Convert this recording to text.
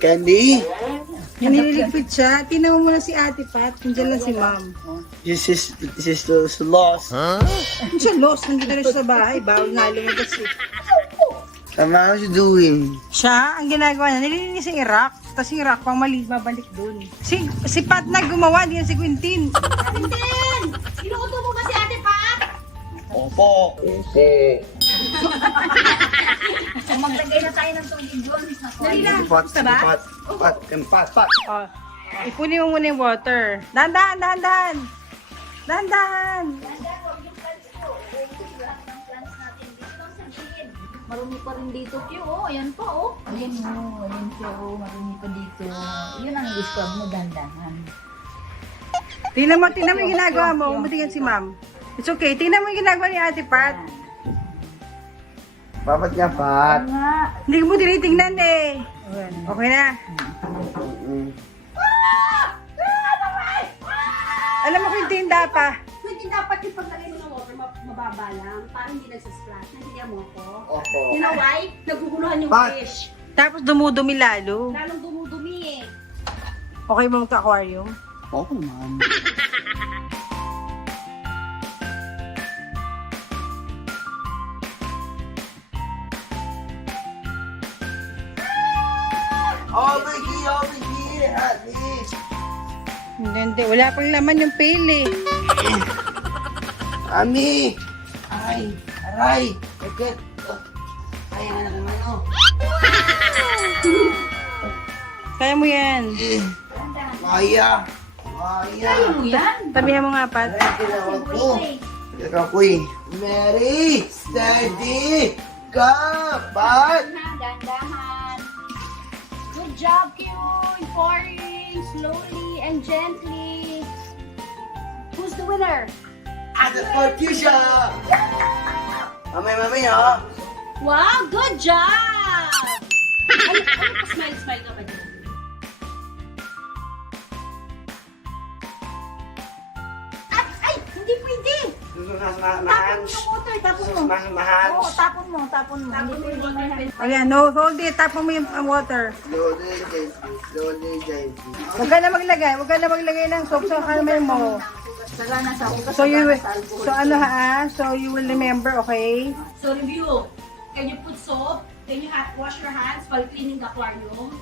Candy, Nililigpit siya. Tingnan mo muna si Ate Pat. Nandiyan lang si Ma'am. this is lost. Hindi siya lost. Nandito na siya sa bahay. Bawal nga lumabas eh. Tama, how's you doing? Siya, ang ginagawa niya, nililinis yung Iraq. Tapos yung Iraq, pang mali, babalik dun. Si Pat na gumawa, hindi yan si Quintin. Quintin! Inuuto mo ba si Ate Pat? Opo. Maglagay na tayo ng tubig doon. Dali lang. Pat, Gusto ba? pat. Oh, ipunin mo muna yung water. Dahan-dahan, dahan-dahan. Dahan-dahan. Marumi pa rin dito, Q. Oh, ayan pa, oh. Ayan, oh. Ayan po, oh. Marumi pa dito. Yun ang discount mo, dandahan. Tingnan mo yung ginagawa mo. Umutingan si Ma'am. It's okay. Tingnan mo yung ginagawa ni Ate Pat. Papat nga, Pat. Nga. Hindi mo tinitingnan eh. Okay na. Alam mo kung tinda pa. Hindi dapat yung paglagay mo ng water mababa lang para hindi nagsasplash. Nandiyan mo ako. Opo. You know why? Naguguluhan yung Pat! fish. Tapos dumudumi lalo. Lalong dumudumi eh. Okay mo magka-aquarium? Opo, ma'am. Over here, at least. Hindi. Wala pang laman yung pail eh. Ami! Ay! Aray! Agad! Ay, ano naman, oh. Kaya mo yan. Kaya! Kaya! Tabihan mo nga, Pat. Ay, tinawag ko. Tinawag ko eh. Mary! Steady! Ka! Pat! Dandahan. Good job, Q. Pouring slowly and gently. Who's the winner? Ada Patricia! Mamay, oh. Wow, good job! Ano pa smile ka pa dyan? Ay! Hindi pwede! Tapon mo yung water, tapon mo. Mahans. Oo, tapon mo. Hindi pwede mo yan. Ayan, no, hold it. Tapon mo yung water. Slowly, gently. Huwag ka na maglagay ng soap sa kamay mo. Saka nasa ukas. So ano ha? So you will remember, okay? So review. Can you put soap? Can you wash your hands while cleaning the aquarium?